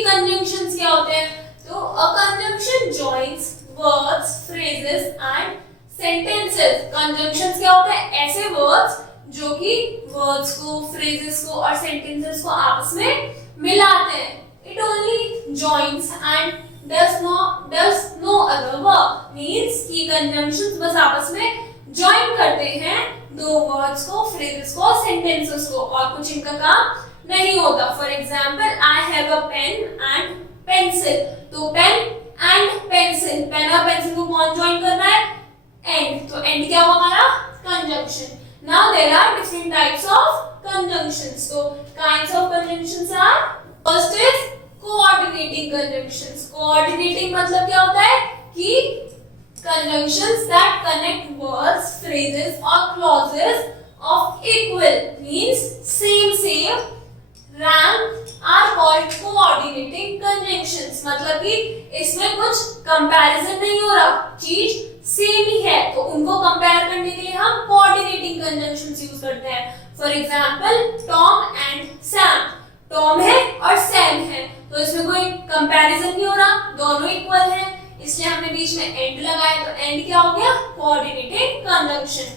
की कंजंक्शंस क्या होते हैं? तो a conjunction joins words, phrases and sentences. Conjunctions क्या होते हैं? ऐसे वर्ड्स जो कि वर्ड्स को, फ्रेजेस को और सेंटेंसेस को आपस में मिलाते हैं। It only joins and does no other work, means कि कंजंक्शंस बस आपस में ज्वाइन करते हैं दो वर्ड्स को, फ्रेजेस को, सेंटेंसेस को, और कुछ इनका काम नहीं होता। For example, I have a pen and pencil. तो पेन एंड पेंसिल, पेन और पेंसिल को कौन ज्वाइन कर रहा है? एंड। तो एंड क्या हुआ हमारा? Conjunction. Now there are different types of conjunctions. तो kinds of conjunctions are, first is coordinating conjunctions. Coordinating मतलब क्या होता है कि conjunctions that connect words, phrases or clauses of equal, means same rank are called coordinating conjunctions। मतलब कि इसमें कुछ कंपैरिजन नहीं हो रहा, चीज सेम ही है, तो उनको कंपेयर करने के लिए हम कोऑर्डिनेटिंग कंजंक्शंस यूज करते हैं। For example, Tom and Sam. Tom है और सैम है, तो इसमें कोई कंपैरिजन नहीं हो रहा, दोनों इक्वल हैं, इसलिए हमने बीच में एंड लगाया। तो एंड क्या हो गया? Coordinating conjunction.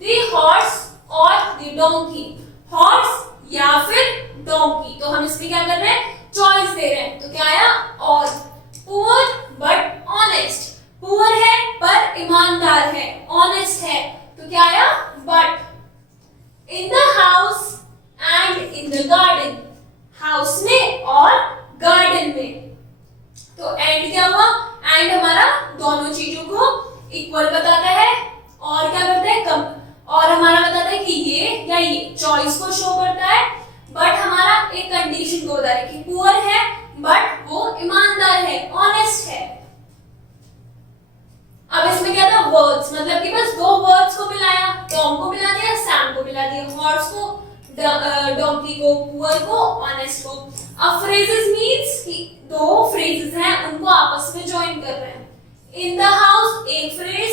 द हॉर्स और द डोंकी, हॉर्स या फिर डोंकी, तो हम इसमें क्या कर रहे हैं? चॉइस दे रहे हैं। तो क्या आया? और। पुअर बट ऑनेस्ट, पुअर है पर ईमानदार है, ऑनेस्ट है, तो क्या आया? But. In the house and in the garden, house में और गार्डन में, तो एंड क्या हुआ? एंड हमारा दोनों चीजों को इक्वल बताता है, और क्या करता है? कम, और हमारा बताता है कि ये या ये, चॉइस को शो करता है। बट हमारा एक कंडीशन को बता रहा है कि पुअर है बट वो ईमानदार है, ऑनेस्ट है। अब इसमें क्या था? वर्ड्स, मतलब कि बस दो वर्ड्स को मिलाया, टॉम को मिला दिया, सैम को मिला दिया, हॉर्स को, डोंकी को, पुअर को, ऑनेस्ट को। अब फ्रेजेस मींस कि दो फ्रेजेस हैं, उनको आपस में ज्वाइन कर रहे हैं। इन द हाउस एक फ्रेज,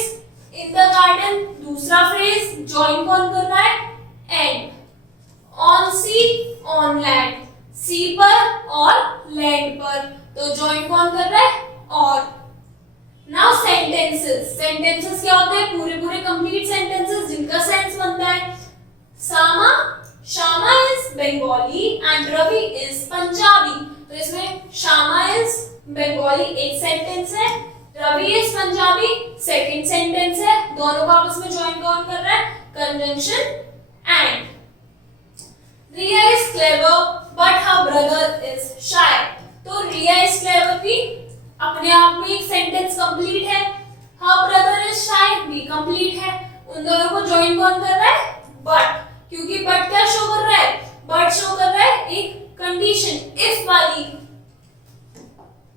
इन द गार्डन दूसरा फ्रेज, ज्वाइन कौन कर रहा है? And. On sea, on land, sea पर और लैंड पर, तो ज्वाइन कौन कर रहा है? और। नाउ सेंटेंसेस, सेंटेंसेस क्या होते हैं? पूरे कंप्लीट सेंटेंसेस जिनका सेंस बनता है। Shama is Bengali and Ravi is Punjabi। तो इसमें Shama is Bengali एक सेंटेंस है, Ravi is Punjabi second sentence है, दोनों को आपस में ज्वाइन कौन कर रहा है? Conjunction and. Riya is clever but her brother is shy। तो Riya is clever भी अपने आप में एक सेंटेंस कंप्लीट है, her brother is shy भी कंप्लीट है, उन दोनों को ज्वाइन कौन कर रहा है? बट। क्योंकि बट क्या शो कर रहा है? बट शो कर रहा है एक कंडीशन, इफ वाली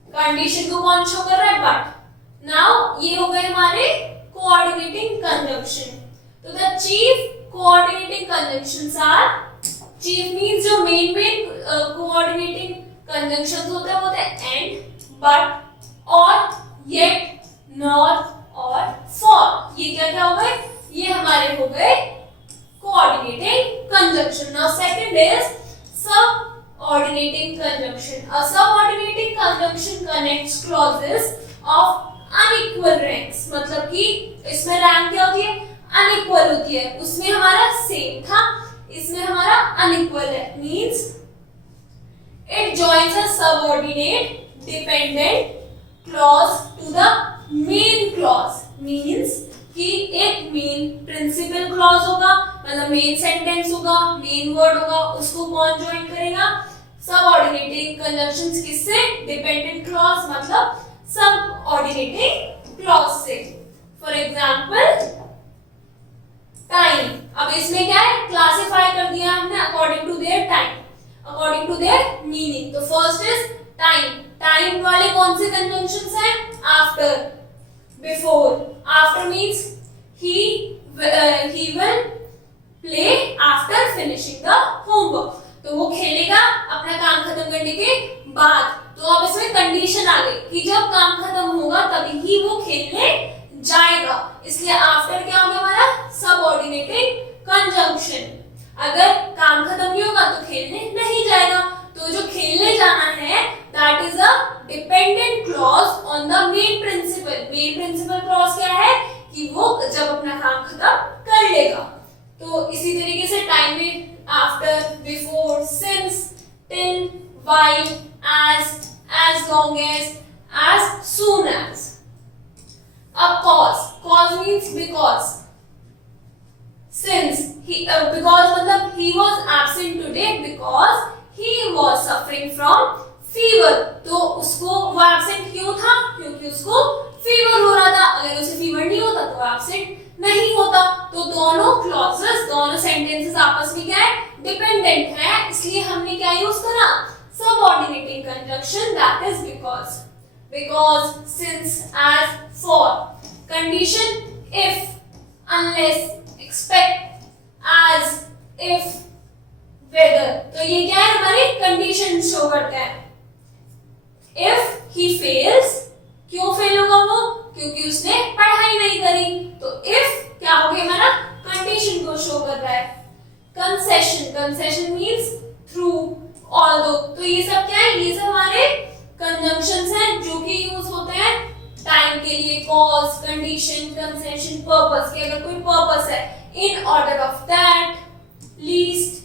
कंडीशन को कौन शो कर रहा है? बट। नाउ ये हो गए हमारे कोऑर्डिनेटिंग कंजंक्शन। तो the chief coordinating conjunctions are, chief means जो मेन कोऑर्डिनेटिंग कंजंक्शंस होते हैं वो होते हैं and, but, or, yet, nor और फॉर। ये क्या क्या हो गए? ये हमारे हो गए coordinating conjunction। Now second is subordinating conjunction। A subordinating conjunction connects clauses of unequal ranks। मतलब कि इसमें रैंक क्या होती है? अनइक्वल होती है। उसमें हमारा सेम था, इसमें हमारा अनइक्वल है। Means it joins a subordinate dependent clause to the main clause। Means कि एक मेन प्रिंसिपल क्लॉज होगा, मतलब मेन सेंटेंस होगा, मेन वर्ड होगा, उसको कौन ज्वाइन करेगा? सबऑर्डिनेटिंग कंजंक्शंस किससे? डिपेंडेंट क्लॉज, मतलब सबऑर्डिनेटिंग क्लॉज से। For example, time. अब इसमें क्या है? क्लासिफाई कर दिया हमने according to their time, according to their meaning. तो फर्स्ट इज टाइम। टाइम वाले कौन से कंजंक्शंस हैं? After, before. After means he will play after finishing the homework। तो वो खेलेगा अपना काम खत्म करने के बाद। तो अब इसमें कंडीशन आ गई कि जब काम खत्म होगा तभी ही वो खेलने जाएगा, इसलिए आफ्टर क्या होगा हमारा? Subordinating conjunction. अगर काम खत्म नहीं होगा तो खेलने नहीं जाएगा, तो जो खेलने जाना है that as long as soon as. अब cause means because. Since because मतलब he was absent today because he was suffering from fever. तो उसको वो absent क्यों था? क्योंकि उसको fever हो रहा था. अगर उसे fever नहीं होता तो absent नहीं होता. तो दोनों clauses, दोनों sentences आपस में क्या है? Dependent है. इसलिए हमने क्या यूज करा? Subordinating conjunction, that is because. Because, since, as, for. Condition if, unless, expect, as, if, whether. तो ये क्या है? हमारे कंडीशन शो करते हैं. If he fails, क्यों फेल होगा वो? क्योंकि उसने पढ़ाई नहीं करी. तो if क्या हो गया? हमारा कंडीशन को शो कर रहा है. Concession means through, although. तो ये सब क्या है? ये सब हमारे कंजंक्शंस हैं जो कि यूज होते हैं टाइम के लिए. Cause, condition, concession, purpose. कि अगर कोई पर्पस है. In order of that, least,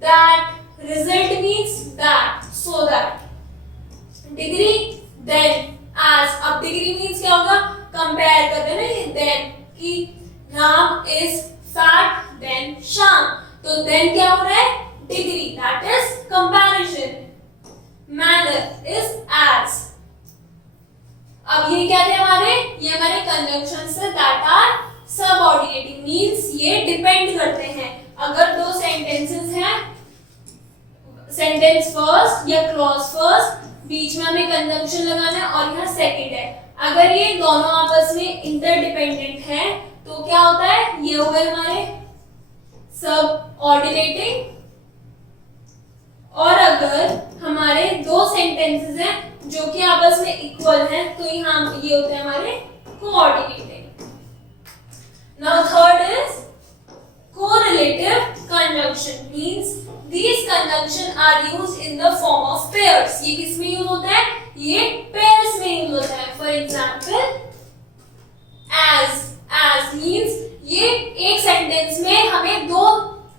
that, result means that, so that. Degree, then, as. अब degree means क्या होगा? Compare करते हैं ना ये then कि Ram is fat then Sham. तो then क्या हो रहा है? Degree, that is comparison. Manner is as. अब ये क्या थे हमारे? ये हमारे conjunctions से that are subordinating, means ये depend करते हैं. अगर दो sentences हैं, sentence first या clause first, बीच में हमें conjunction लगाना है और यहाँ second है. अगर ये दोनों आपस में interdependent हैं, तो क्या होता है? ये हो गए हमारे subordinating. और अगर हमारे दो sentences हैं जो कि आपस में equal हैं, तो यहाँ ये होते हैं हमारे coordinating. Now third is correlative conjunction, means these conjunction are used in the form of pairs. ये किस में यूज होता है? ये pairs में यूज होता है. For example, as means ये एक सेंटेंस में हमें दो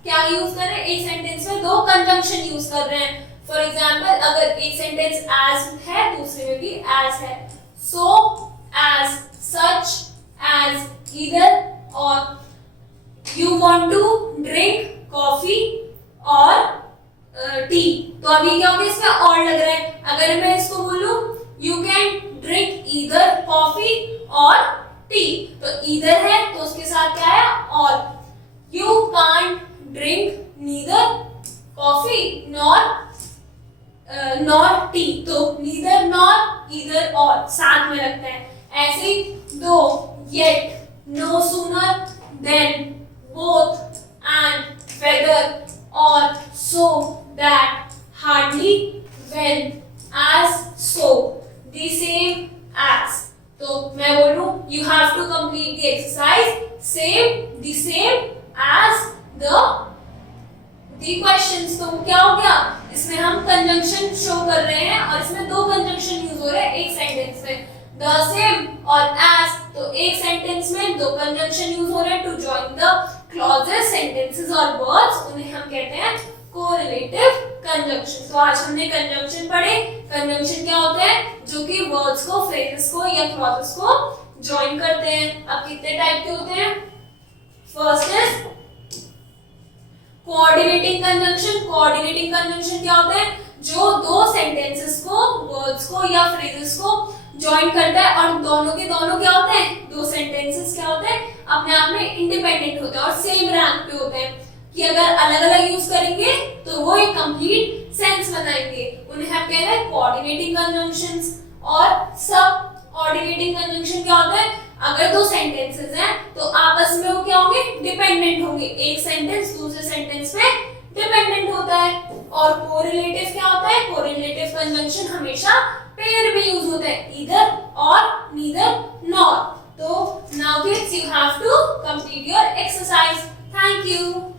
क्या यूज कर रहे हैं? एक सेंटेंस में दो कंजंक्शन यूज कर रहे हैं. फॉर एग्जाम्पल, अगर एक सेंटेंस as है, दूसरे में भी as है. So, as, such, as, either, or. You want to drink coffee or tea. तो अभी क्या होगा? इसमें और लग रहा है. अगर मैं इसको बोलूं you can drink either coffee or tea, तो either है तो उसके साथ क्या है? और. You can't drink neither coffee nor tea, तो neither nor either or साथ में रखते हैं. ऐसे ही दो, yet, no sooner, then, both, and, whether, or, so, that, hardly, when, as, so, the same as. तो मैं बोलूं you have to complete the exercise same, the same as the questions. तो क्या हो गया? इसमें हम कंजंक्शन शो कर रहे हैं और इसमें दो कंजंक्शन यूज हो रहे हैं एक सेंटेंस में. the same और as, तो एक सेंटेंस में दो कंजंक्शन यूज हो रहे हैं to join the clauses, sentences और वर्ड्स. उन्हें हम कहते हैं कोरिलेटिव कंजंक्शन. तो आज हमने कंजंक्शन पढ़े. कंजंक्शन क्या होते हैं? जो कि वर्ड्स को, फ्रेजेस को या क्लॉजेस को जॉइन करते हैं. अब कितने टाइप के होते हैं? First is coordinating conjunction. Coordinating conjunction क्या होते हैं? जो दो सेंटेंसेस को, वर्ड्स को या फ्रेजेस को जॉइन करता है और दोनों के दोनों क्या होते हैं? दो सेंटेंसेस क्या होते हैं? अपने आप में इंडिपेंडेंट होते हैं और सेम रैंक पे होते हैं. कि अगर अलग अलग यूज करेंगे तो वो एक कंप्लीट सेंस बनाएंगे. उन्हें हम कहते हैं कोऑर्डिनेटिंग कंजंक्शंस. और सब ऑर्डिनेटिंग कंजंक्शन क्या होता है? अगर दो सेंटेंसेस हैं तो आपस में वो क्या होंगे? डिपेंडेंट होंगे. एक सेंटेंस दूसरे सेंटेंस पे डिपेंडेंट होता है. और कोरिलेटिव क्या होता है? कोरिलेटिव कंजंक्शन हमेशा पेयर में यूज होता है, ईदर और नीदर नॉर. तो now kids, you have to complete your exercise. Thank you.